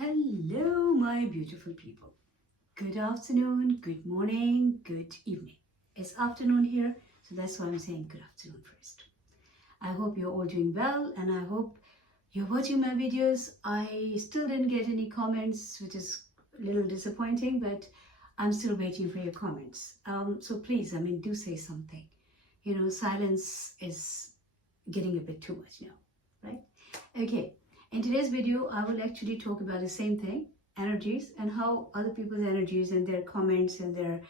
Hello, my beautiful people. Good afternoon, good morning, good evening. It's afternoon here, so that's why I'm saying good afternoon first. I hope you're all doing well and I hope you're watching my videos. I still didn't get any comments, which is a little disappointing, but I'm still waiting for your comments. So please, do say something. Silence is getting a bit too much now, right? Okay, in today's video, I will actually talk about the same thing, energies, and how other people's energies and their comments and their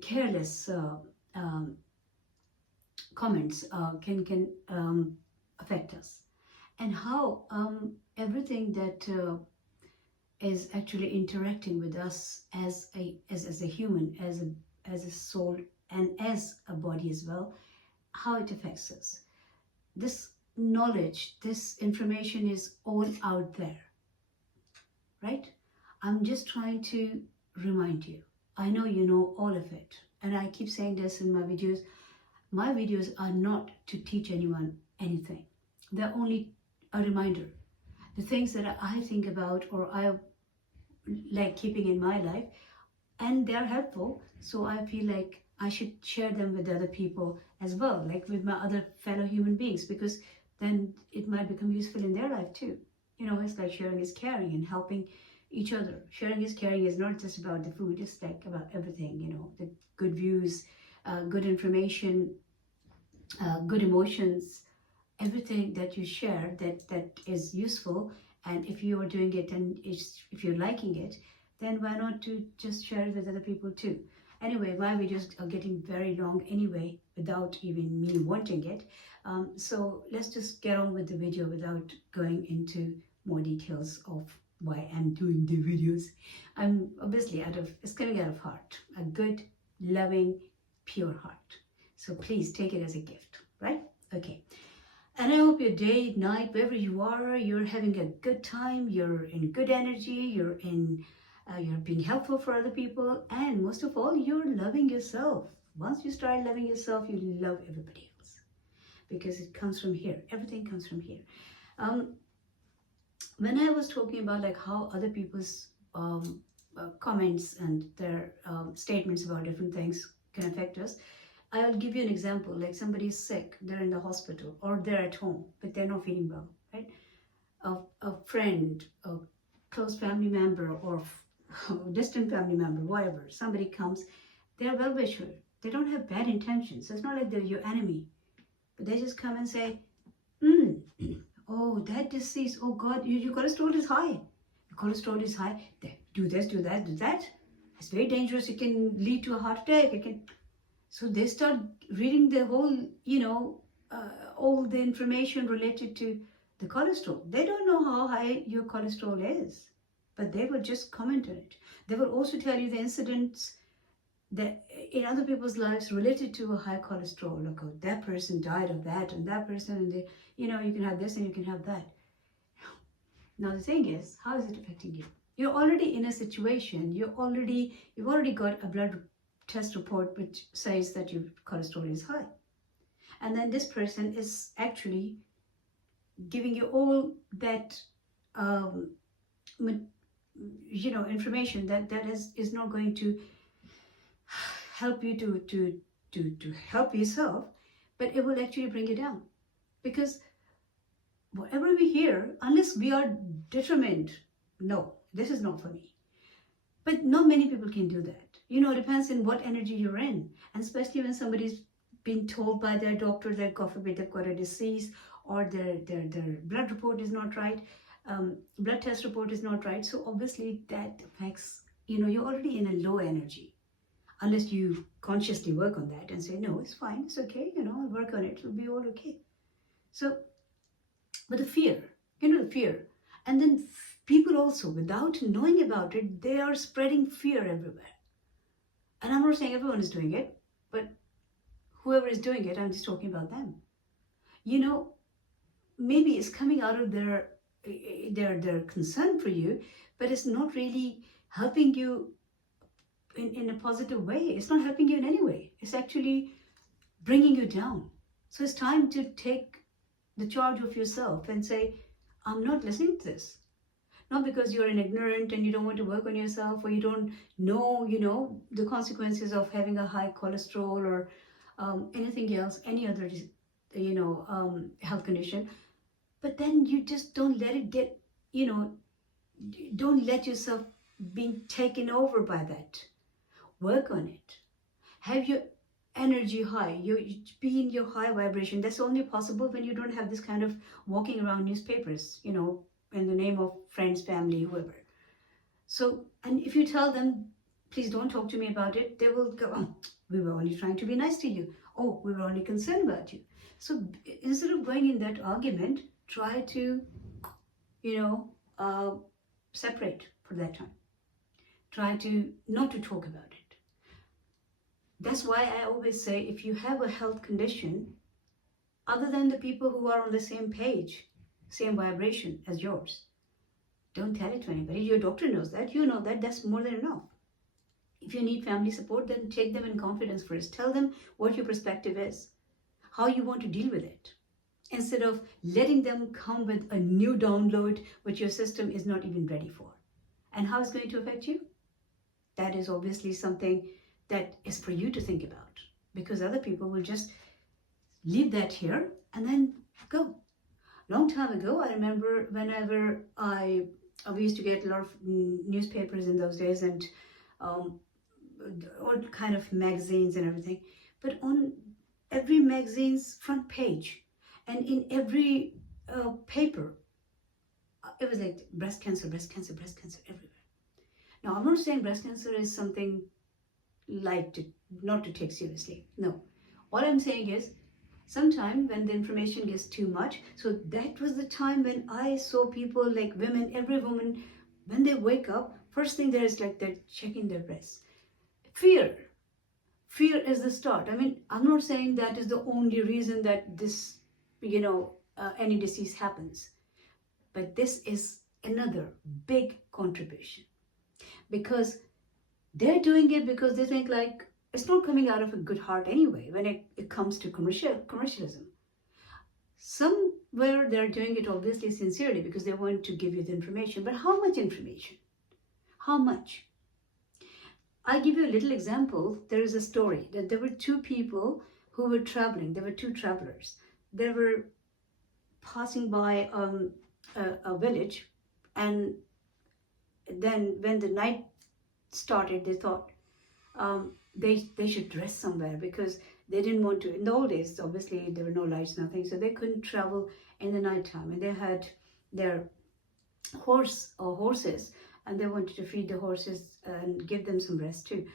careless um, comments can affect us, and how everything that is actually interacting with us as a human, as a soul, and as a body as well, how it affects us. This knowledge, this information is all out there, right? I'm just trying to remind you. I know you know all of it, and I keep saying this in my videos. My videos are not to teach anyone anything, they're only a reminder. The things that I think about or I like keeping in my life, and they're helpful, so I feel like I should share them with other people as well, like with my other fellow human beings, because then it might become useful in their life too. It's like sharing is caring and helping each other. Sharing is caring is not just about the food, it's like about everything. The good views, good information, good emotions, everything that you share that is useful. And if you are doing it and if you're liking it, then why not to just share it with other people too. Anyway, my videos are getting very long anyway without even me wanting it. So let's just get on with the video without going into more details of why I'm doing the videos. I'm obviously it's coming out of heart, a good, loving, pure heart. So please take it as a gift, right? Okay. And I hope your day, night, wherever you are, you're having a good time, you're in good energy, you're being helpful for other people, and most of all, you're loving yourself. Once you start loving yourself, you love everybody else, because it comes from here. Everything comes from here. When I was talking about like how other people's comments and their statements about different things can affect us, I'll give you an example. Like somebody's sick, they're in the hospital, or they're at home, but they're not feeling well, right? A friend, a close family member, or distant family member, whatever, somebody comes, they're well wisher. They don't have bad intentions. It's not like they're your enemy, but they just come and say, oh, that disease, oh God, your cholesterol is high. Your cholesterol is high. Do this, do that, do that. It's very dangerous. It can lead to a heart attack. So they start reading the whole, all the information related to the cholesterol. They don't know how high your cholesterol is, but they will just comment on it. They will also tell you the incidents that in other people's lives related to a high cholesterol. Look, oh, that person died of that, and that person, and you can have this and you can have that. Now the thing is, how is it affecting you? You're already in a situation. You've already got a blood test report which says that your cholesterol is high, and then this person is actually giving you all that information that is not going to help you to help yourself, but it will actually bring you down. Because whatever we hear, unless we are determined, no, this is not for me. But not many people can do that. It depends on what energy you're in. And especially when somebody's been told by their doctor that, God forbid, they've got a disease, or their blood report is not right, blood test report is not right. So obviously that affects, you're already in a low energy. Unless you consciously work on that and say, no, it's fine, it's okay, I'll work on it, it'll be all okay. So, but the fear, the fear. And then people also, without knowing about it, they are spreading fear everywhere. And I'm not saying everyone is doing it, but whoever is doing it, I'm just talking about them. Maybe it's coming out of their concern for you, but it's not really helping you in a positive way. It's not helping you in any way. It's actually bringing you down. So it's time to take the charge of yourself and say, I'm not listening to this. Not because you're an ignorant and you don't want to work on yourself, or you don't know, the consequences of having a high cholesterol, or anything else, any other, health condition. But then you just don't let it get, don't let yourself being taken over by that. Work on it. Have your energy high. You be in your high vibration. That's only possible when you don't have this kind of walking around newspapers, in the name of friends, family, whoever. So, and if you tell them, please don't talk to me about it, they will go, oh, we were only trying to be nice to you. Oh, we were only concerned about you. So instead of going in that argument, try to, separate for that time. Try to not to talk about it. That's why I always say, if you have a health condition, other than the people who are on the same page, same vibration as yours, don't tell it to anybody. Your doctor knows that, you know that, that's more than enough. If you need family support, then take them in confidence first. Tell them what your perspective is, how you want to deal with it, instead of letting them come with a new download which your system is not even ready for. And how it's going to affect you? That is obviously something that is for you to think about, because other people will just leave that here and then go. Long time ago, I remember whenever we used to get a lot of newspapers in those days, and all kind of magazines and everything. But on every magazine's front page and in every paper, it was like breast cancer, breast cancer, breast cancer everywhere. Now, I'm not saying breast cancer is something light not to take seriously. No. All I'm saying is, sometimes when the information gets too much, so that was the time when I saw people, like women, every woman, when they wake up, first thing there is like they're checking their breasts. Fear is the start. I mean, I'm not saying that is the only reason that this, any disease happens, but this is another big contribution, because they're doing it because they think like it's not coming out of a good heart anyway when it comes to commercialism. Somewhere they're doing it obviously sincerely because they want to give you the information. But how much information? How much? I'll give you a little example. There is a story that there were two people who were traveling. There were two travelers. They were passing by a village, and then when the night started, they thought they should rest somewhere, because they didn't want to. In the old days, obviously, there were no lights, nothing, so they couldn't travel in the nighttime. And they had their horses, and they wanted to feed the horses and give them some rest too.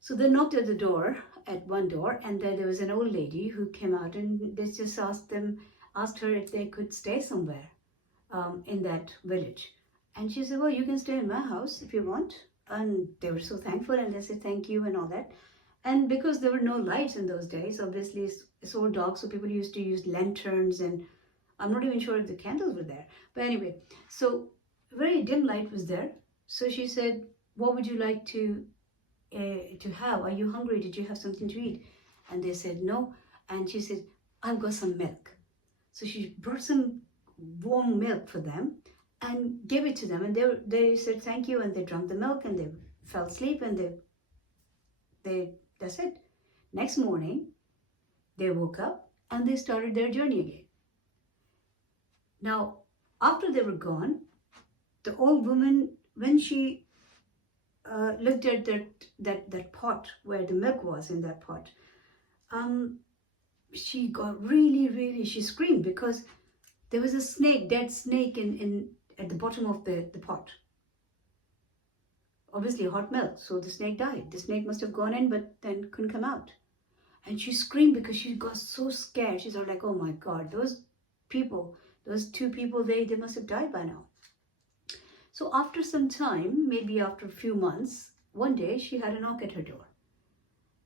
So they knocked at the door, at one door, and then there was an old lady who came out, and they just asked her if they could stay somewhere in that village. And she said, well, you can stay in my house if you want. And they were so thankful, and they said thank you and all that. And because there were no lights in those days, obviously it's all dark, so people used to use lanterns, and I'm not even sure if the candles were there. But anyway, so very dim light was there. So she said, what would you like to have? Are you hungry? Did you have something to eat? And they said no. And she said, I've got some milk. So she brought some warm milk for them and gave it to them, and they said thank you, and they drank the milk, and they fell asleep, and that's it. Next morning, they woke up and they started their journey again. Now, after they were gone, the old woman, when she looked at that pot where the milk was in that pot, she got really, she screamed, because there was a snake, dead snake at the bottom of the pot. Obviously hot milk, so the snake died. The snake must have gone in, but then couldn't come out. And she screamed because she got so scared. She's all like, oh my God, those two people, they must have died by now. So after some time, maybe after a few months, one day she had a knock at her door.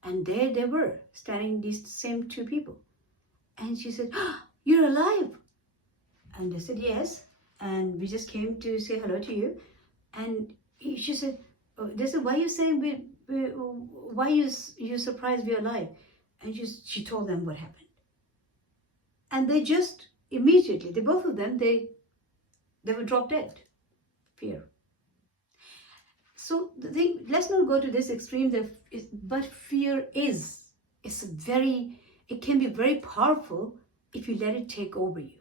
And there they were, standing, these same two people. And she said, oh, you're alive. And they said, yes. And we just came to say hello to you. And she said, they said, why are you saying why you surprised we're alive? And she told them what happened. And they just immediately, both of them, they were dropped dead. Fear. So the thing, let's not go to this extreme, but fear it can be very powerful if you let it take over you.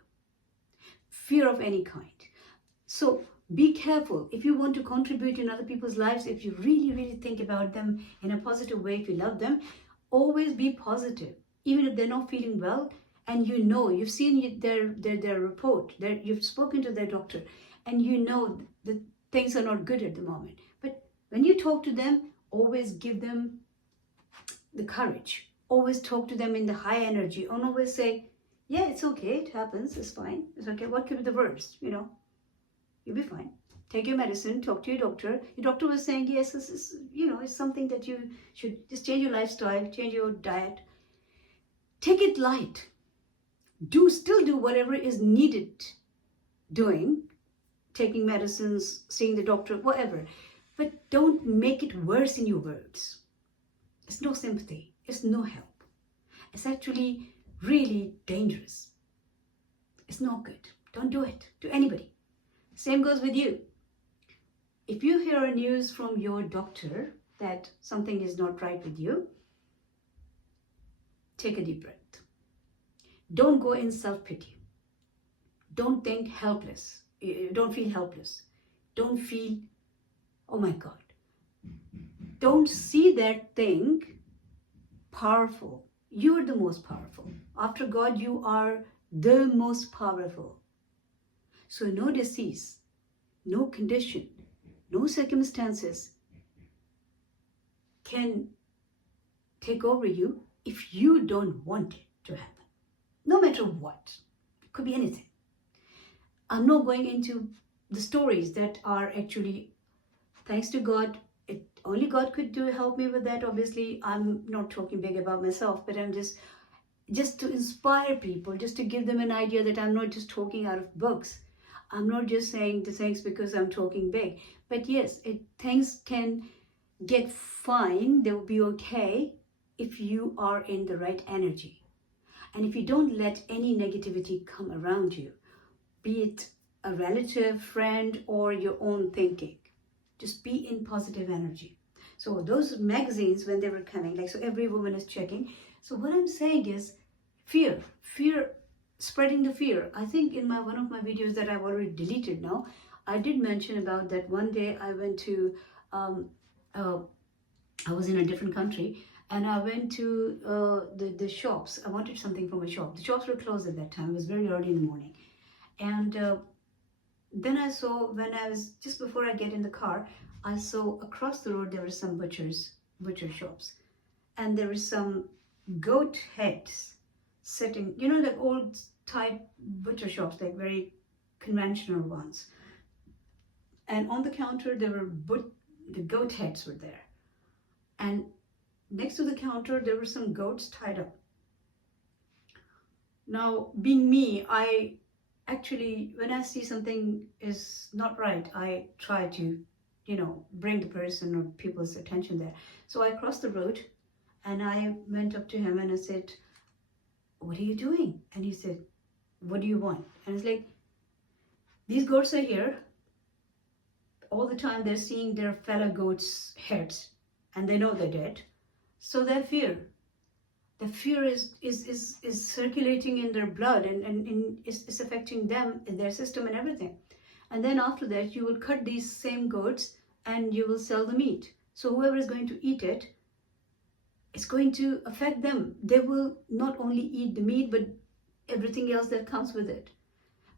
Fear of any kind. So be careful. If you want to contribute in other people's lives, if you really, really think about them in a positive way, if you love them, always be positive. Even if they're not feeling well, and you've seen their report, you've spoken to their doctor, and you know that things are not good at the moment. But when you talk to them, always give them the courage. Always talk to them in the high energy. And always say, yeah, it's okay, it happens, it's fine, it's okay. What could be the worst, You'll be fine. Take your medicine, talk to your doctor. Your doctor was saying, yes, this is, it's something that you should just change your lifestyle, change your diet. Take it light. Still do whatever is needed doing, taking medicines, seeing the doctor, whatever. But don't make it worse in your words. It's no sympathy. It's no help. It's actually really dangerous. It's not good. Don't do it to anybody. Same goes with you. If you hear a news from your doctor that something is not right with you, take a deep breath. Don't go in self-pity. Don't think helpless. Don't feel helpless. Don't feel, oh my God. Don't see that thing powerful. You're the most powerful. After God, you are the most powerful. So no disease, no condition, no circumstances can take over you if you don't want it to happen. No matter what. It could be anything. I'm not going into the stories that are actually, thanks to God, only God could help me with that. Obviously, I'm not talking big about myself, but I'm just to inspire people, just to give them an idea that I'm not just talking out of books. I'm not just saying the things because I'm talking big. But yes, things can get fine, they'll be okay if you are in the right energy. And if you don't let any negativity come around you, be it a relative, friend, or your own thinking, just be in positive energy. So those magazines, when they were coming, so every woman is checking. So what I'm saying is fear, spreading the fear. I think in one of my videos that I've already deleted now, I did mention about that. One day I went to, I was in a different country, and I went to the shops. I wanted something from a shop. The shops were closed at that time. It was very early in the morning. And then I saw, just before I get in the car, I saw across the road there were some butcher shops. And there were some goat heads sitting, like old type butcher shops, like very conventional ones. And on the counter, the goat heads were there. And next to the counter, there were some goats tied up. Now, being me, I actually, when I see something is not right, I try to, bring the person or people's attention there. So I crossed the road and I went up to him and I said, what are you doing? And he said, what do you want? And it's like, these goats are here. All the time they're seeing their fellow goats' heads and they know they're dead. So their fear. The fear is circulating in their blood and is affecting them in their system and everything. And then after that, you will cut these same goats and you will sell the meat. So whoever is going to eat it, it's going to affect them. They will not only eat the meat, but everything else that comes with it.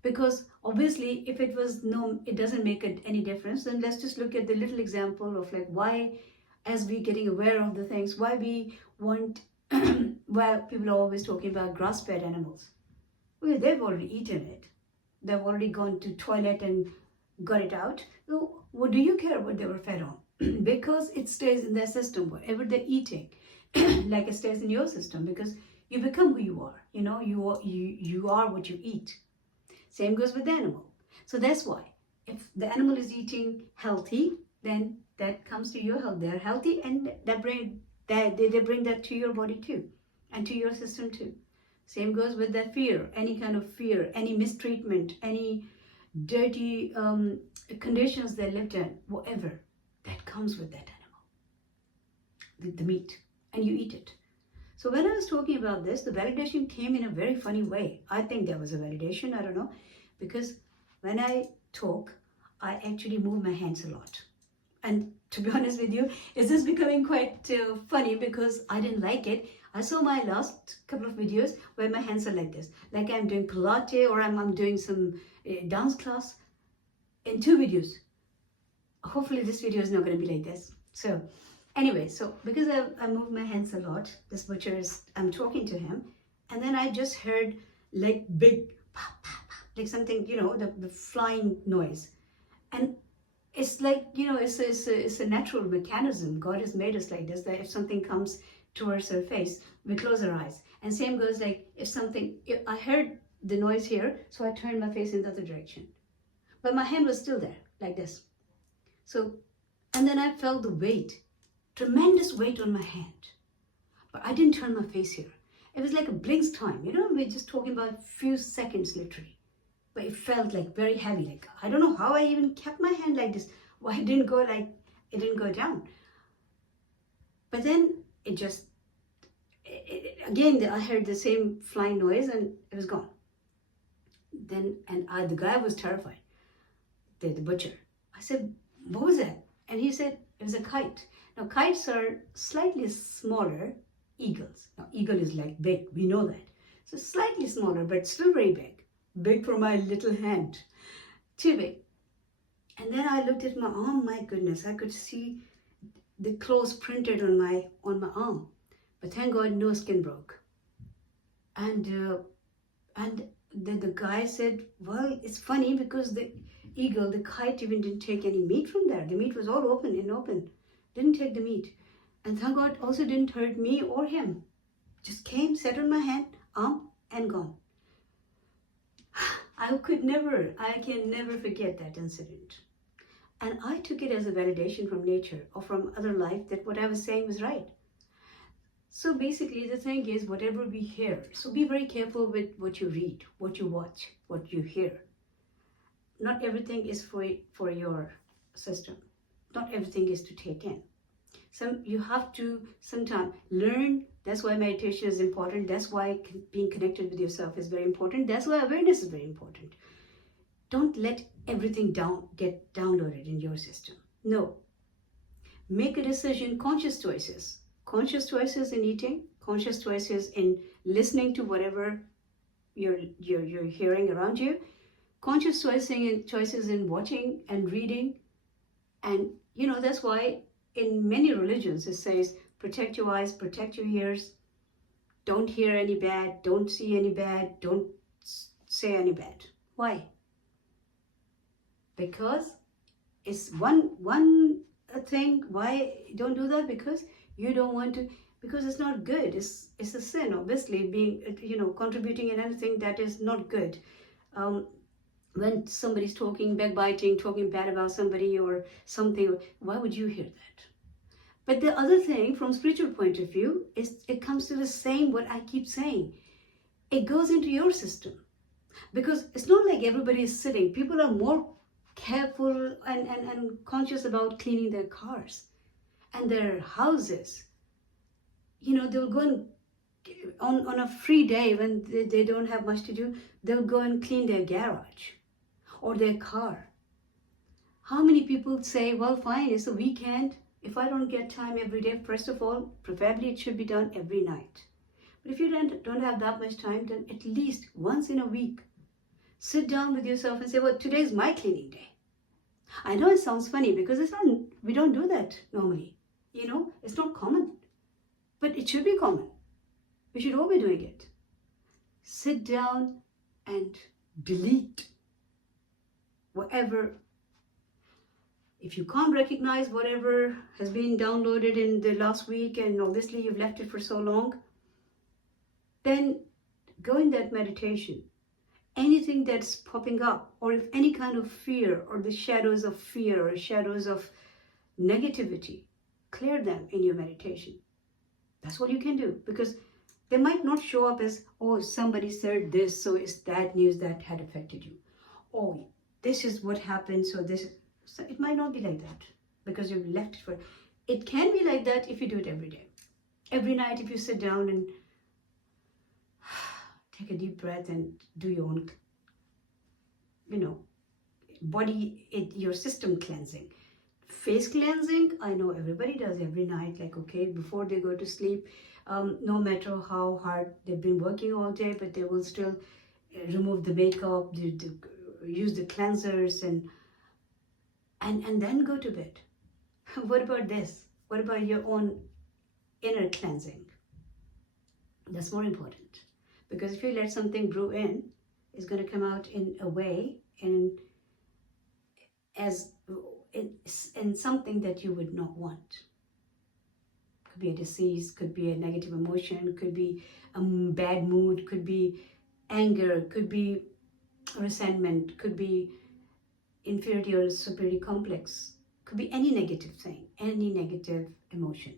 Because obviously, if it doesn't make any difference, then let's just look at the little example of why, as we're getting aware of the things, why we want, why people are always talking about grass-fed animals. Well, they've already eaten it. They've already gone to toilet and got it out. So what do you care what they were fed on? Because it stays in their system, whatever they're eating, like it stays in your system, because you become who you are. You are what you eat. Same goes with the animal. So that's why if the animal is eating healthy, then that comes to your health. They're healthy, and they bring that to your body too, and to your system too. Same goes with that fear, any kind of fear, any mistreatment, any dirty conditions they lived in, whatever, that comes with that animal, the meat, and you eat it. So when I was talking about this, the validation came in a very funny way. I think there was a validation, I don't know, because when I talk, I actually move my hands a lot. And to be honest with you, is this becoming quite funny because I didn't like it. I saw my last couple of videos where my hands are like this, like I'm doing Pilates or I'm doing some dance class. In 2 videos. Hopefully this video is not going to be like this. So anyway, so because I move my hands a lot, this butcher is, I'm talking to him, and then I just heard like big pop, pop, pop, like something, you know, the flying noise. And it's like, you know, it's a natural mechanism. God has made us like this, that if something comes towards our face, we close our eyes. And same goes like if I heard the noise here, so I turned my face in the other direction. But my hand was still there, like this. So, and then I felt the weight, tremendous weight on my hand. But I didn't turn my face here. It was like a blink's time, you know, we're just talking about a few seconds literally. But it felt like very heavy, like, I don't know how I even kept my hand like this. Why it didn't go down. But then it just, again, I heard the same flying noise and it was gone. Then, the guy was terrified. The butcher. I said, what was that? And he said, it was a kite. Now, kites are slightly smaller eagles. Now, eagle is like big, we know that. So slightly smaller, but still very big. Big for my little hand. Too big. And then I looked at my arm, my goodness, I could see the claws printed on my arm. But thank God, no skin broke. And the guy said, well, it's funny because the eagle, the kite, even didn't take any meat from there. The meat was all open. Didn't take the meat. And thank God also didn't hurt me or him. Just came, sat on my hand, arm, and gone. I can never forget that incident. And I took it as a validation from nature or from other life that what I was saying was right. So basically the thing is, whatever we hear, so be very careful with what you read, what you watch, what you hear. Not everything is for your system. Not everything is to take in. You have to sometimes learn. That's why meditation is important. That's why being connected with yourself is very important. That's why awareness is very important. Don't let everything get downloaded in your system. No. Make a decision, conscious choices. Conscious choices in eating, conscious choices in listening to whatever you're hearing around you, conscious choices in watching and reading. And you know, that's why in many religions it says, protect your eyes, protect your ears, don't hear any bad, don't see any bad, don't say any bad. Why? Because it's one thing. Why don't do that? Because you don't want to, because it's not good. It's a sin, obviously, being, contributing in anything that is not good. When somebody's talking, backbiting, talking bad about somebody or something, why would you hear that? But the other thing, from spiritual point of view, is it comes to the same, what I keep saying. It goes into your system. Because it's not like everybody is sitting. People are more careful and conscious about cleaning their cars and their houses. They'll go on a free day when they don't have much to do, they'll go and clean their garage or their car. How many people say, well, fine, it's a weekend. If I don't get time every day, first of all, preferably it should be done every night. But if you don't have that much time, then at least once in a week, sit down with yourself and say, well, today is my cleaning day. I know it sounds funny because we don't do that normally. It's not common. But it should be common. We should all be doing it. Sit down and delete whatever. If you can't recognize whatever has been downloaded in the last week and obviously you've left it for so long, then go in that meditation. Anything that's popping up, or if any kind of fear or the shadows of fear or shadows of negativity, clear them in your meditation. That's what you can do, because they might not show up as, oh, somebody said this, so it's that news that had affected you. Oh, this is what happened, so this is... So it might not be like that because you've left it for. It can be like that if you do it every day. Every night, if you sit down and take a deep breath and do your own, your system cleansing. Face cleansing, I know everybody does every night, like, okay, before they go to sleep, no matter how hard they've been working all day, but they will still remove the makeup, use the cleansers, and then go to bed. What about this? What about your own inner cleansing? That's more important, because if you let something brew in, it's going to come out in a way and in something that you would not want. Could be a disease, could be a negative emotion, could be a bad mood, could be anger, could be resentment, could be inferiority or superiority complex, could be any negative thing, any negative emotion.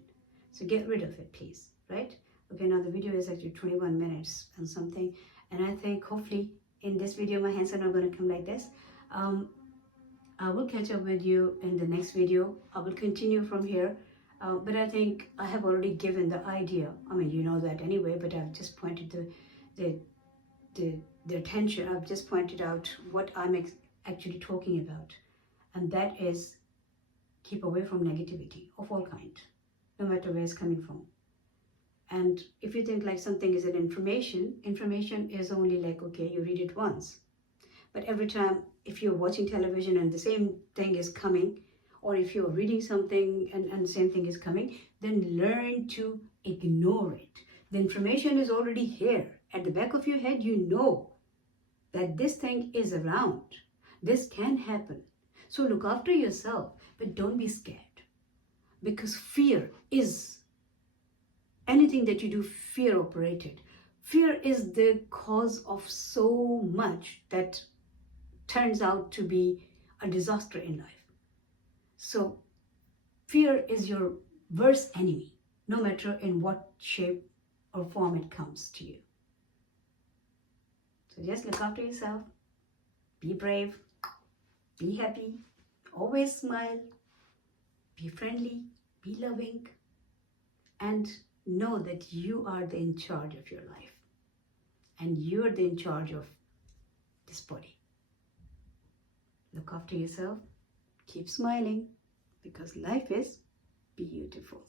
So get rid of it, please, right? Okay, now the video is actually 21 minutes and something, and I think hopefully in this video my hands are not going to come like this. I will catch up with you in the next video. I will continue from here, but I think I have already given the idea. I mean, you know that anyway, but I've just pointed the attention. I've just pointed out what I'm actually talking about, and that is keep away from negativity of all kind, no matter where it's coming from. And if you think like something is an information is only like, okay, you read it once, but every time, if you're watching television and the same thing is coming, or if you're reading something and the same thing is coming, then learn to ignore it. The information is already here. At the back of your head, you know that this thing is around. This can happen. So look after yourself, but don't be scared. Because fear is, anything that you do, fear operated. Fear is the cause of so much that turns out to be a disaster in life. So fear is your worst enemy, no matter in what shape or form it comes to you. So just look after yourself, be brave, be happy, always smile, be friendly, be loving, and know that you are in charge of your life, and you are in charge of this body. Look after yourself, keep smiling, because life is beautiful.